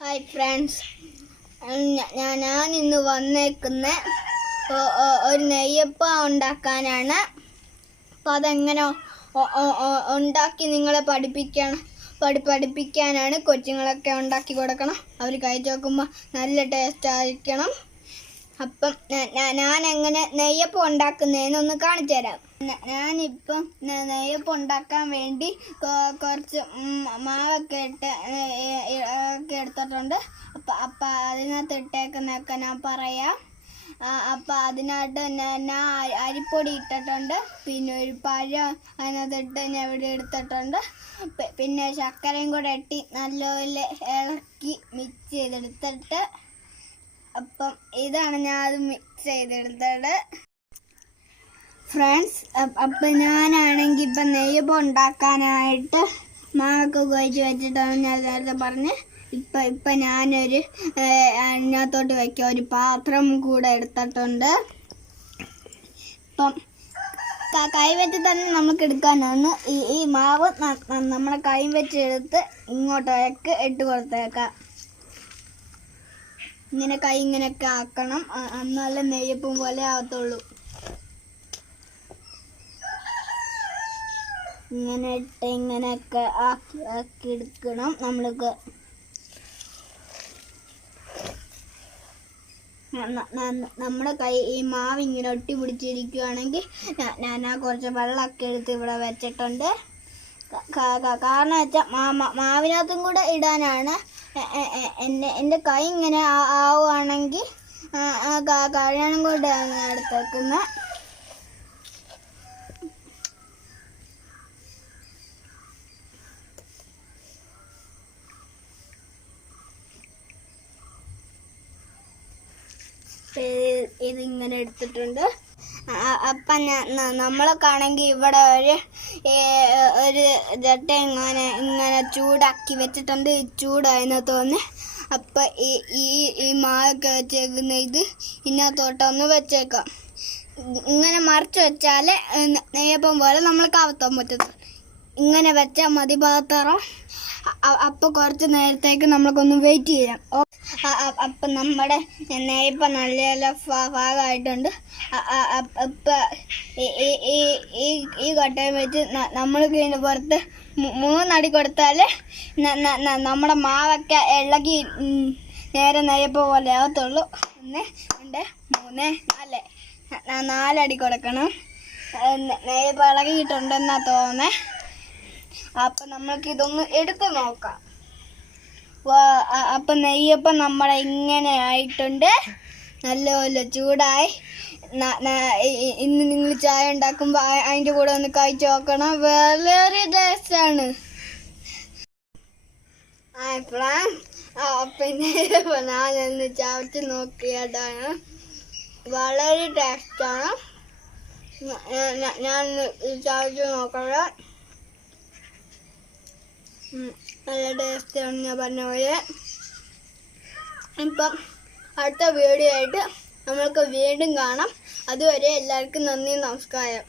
Hi friends ഞാൻ ഇന്ന് വന്നേക്കുന്ന ഒരു നെയ്യപ്പ ഉണ്ടാക്കാനാണ്. അപ്പം അതെങ്ങനെ ഉണ്ടാക്കി നിങ്ങളെ പഠിപ്പിക്കണം പഠി പഠിപ്പിക്കാനാണ് കൊച്ചുങ്ങളൊക്കെ ഉണ്ടാക്കി കൊടുക്കണം. അവർ കഴിച്ചു നോക്കുമ്പോൾ നല്ല ടേസ്റ്റ് ആയിരിക്കണം. അപ്പം ഞാൻ എങ്ങനെ നെയ്യപ്പം ഉണ്ടാക്കുന്നതെന്നൊന്ന് കാണിച്ചു തരാം. ഞാനിപ്പം നെയ്യപ്പം ഉണ്ടാക്കാൻ വേണ്ടി കുറച്ച് മാവൊക്കെ ഇട്ട് ഒക്കെ എടുത്തിട്ടുണ്ട്. അപ്പം അപ്പം അതിനകത്ത് ഇട്ടേക്കുന്നൊക്കെ ഞാൻ പറയാം. അപ്പം അതിനകത്ത് ഞാൻ അരിപ്പൊടി ഇട്ടിട്ടുണ്ട്. പിന്നെ ഒരു പഴം അതിനകത്തിട്ട് ഞാൻ ഇവിടെ എടുത്തിട്ടുണ്ട്. പിന്നെ ശർക്കരയും കൂടെ ഇട്ടി നല്ലപോലെ ഇളക്കി മിക്സ് ചെയ്തെടുത്തിട്ട് അപ്പം ഇതാണ് ഞാൻ അത് മിക്സ് ചെയ്തെടുത്തത്. ഫ്രണ്ട്സ് അപ്പം ഞാനാണെങ്കിൽ ഇപ്പം നെയ്യപ്പം ഉണ്ടാക്കാനായിട്ട് മാവൊക്കെ കുഴച്ച് വെച്ചിട്ടാണ് ഞാൻ നേരത്തെ പറഞ്ഞ്. ഇപ്പം ഇപ്പം ഞാനൊരു അതിനകത്തോട്ട് വയ്ക്കുക ഒരു പാത്രം കൂടെ എടുത്തിട്ടുണ്ട്. ഇപ്പം ക- വെച്ച് തന്നെ നമുക്ക് എടുക്കാനാണ്. ഈ ഈ മാവ് നമ്മുടെ കൈ വെച്ച് എടുത്ത് ഇങ്ങോട്ടേക്ക് ഇട്ട് കൊടുത്തേക്കാം. ഇങ്ങനെ കൈ ഇങ്ങനെയൊക്കെ ആക്കണം. എന്നാലേ നെയ്യപ്പം പോലെ ആവത്തുള്ളൂ ഇങ്ങനെ ഇട്ട് ഇങ്ങനെയൊക്കെ ആക്കി ആക്കി എടുക്കണം നമ്മൾക്ക് നമ്മുടെ കൈ ഈ മാവ് ഇങ്ങനെ ഒട്ടി പിടിച്ചിരിക്കുകയാണെങ്കിൽ ഞാൻ ആ കുറച്ച് വെള്ളമൊക്കെ എടുത്ത് ഇവിടെ വെച്ചിട്ടുണ്ട്. കാരണം വെച്ചാൽ മാവിനകത്തും കൂടെ ഇടാനാണ്. എന്റെ എന്റെ കൈ ഇങ്ങനെ ആവുകയാണെങ്കിൽ കഴിയാനും കൂടെ ആണ് ഇതിങ്ങനെ എടുത്തിട്ടുണ്ട്. അപ്പൊ നമ്മളൊക്കെ ആണെങ്കിൽ ഇവിടെ ഒരു ഒരു ചട്ട ഇങ്ങനെ ഇങ്ങനെ ചൂടാക്കി വെച്ചിട്ടുണ്ട്. ചൂടായെന്ന് തോന്നി അപ്പം ഈ ഈ മാവൊക്കെ വെച്ചേക്കുന്ന ഇത് ഇന്നത്തോട്ടൊന്ന് വെച്ചേക്കാം. ഇങ്ങനെ മറിച്ച് വെച്ചാൽ നെയ്യപ്പം പോലെ നമ്മൾ കവത്താൻ പറ്റത്തുള്ളൂ ഇങ്ങനെ വെച്ചാൽ മതി പാത്രം അപ്പോൾ കുറച്ച് നേരത്തേക്ക് നമ്മൾക്കൊന്ന് വെയിറ്റ് ചെയ്യാം. അപ്പം നമ്മുടെ നെയ്പ്പ നല്ല നല്ല ഭാഗമായിട്ടുണ്ട് അപ്പം ഈ- ഈ- കട്ടയും വെച്ച് നമ്മൾ ഇതിന് പുറത്ത് മൂന്നടി കൊടുത്താൽ നമ്മുടെ മാവൊക്കെ ഇളകി നേരെ നെയ്യപ്പം പോലെ ആകത്തുള്ളൂ ഒന്ന് രണ്ട് മൂന്ന് നാല്. നാലടി കൊടുക്കണം. നെയ്യപ്പം ഇളകിയിട്ടുണ്ടെന്നാ തോന്നേ. അപ്പൊ നമ്മൾക്ക് ഇതൊന്ന് എടുത്തു നോക്കാം. അപ്പൊ നെയ്യപ്പം നമ്മൾ ഇങ്ങനെ ആയിട്ടുണ്ട്. നല്ലപോലെ ചൂടായി. ഇന്ന് നിങ്ങൾ ചായ ഉണ്ടാക്കുമ്പോൾ അതിന്റെ കൂടെ ഒന്ന് കഴിച്ചു നോക്കണം. വേറെ ടേസ്റ്റാണ് പിന്നെ ഞാനൊന്ന് ചവച്ച് നോക്കിയതാണ് വളരെ ടേസ്റ്റാണ്. ഞാൻ ചവച്ച് നോക്കട്ടെ. ഉം, നല്ല ടേസ്റ്റാണ് ഞാൻ പറഞ്ഞ പോലെ. ഇപ്പം അടുത്ത വീഡിയോ ആയിട്ട് നമ്മൾക്ക് വീണ്ടും കാണാം. അതുവരെ എല്ലാവർക്കും നന്ദി നമസ്കാരം.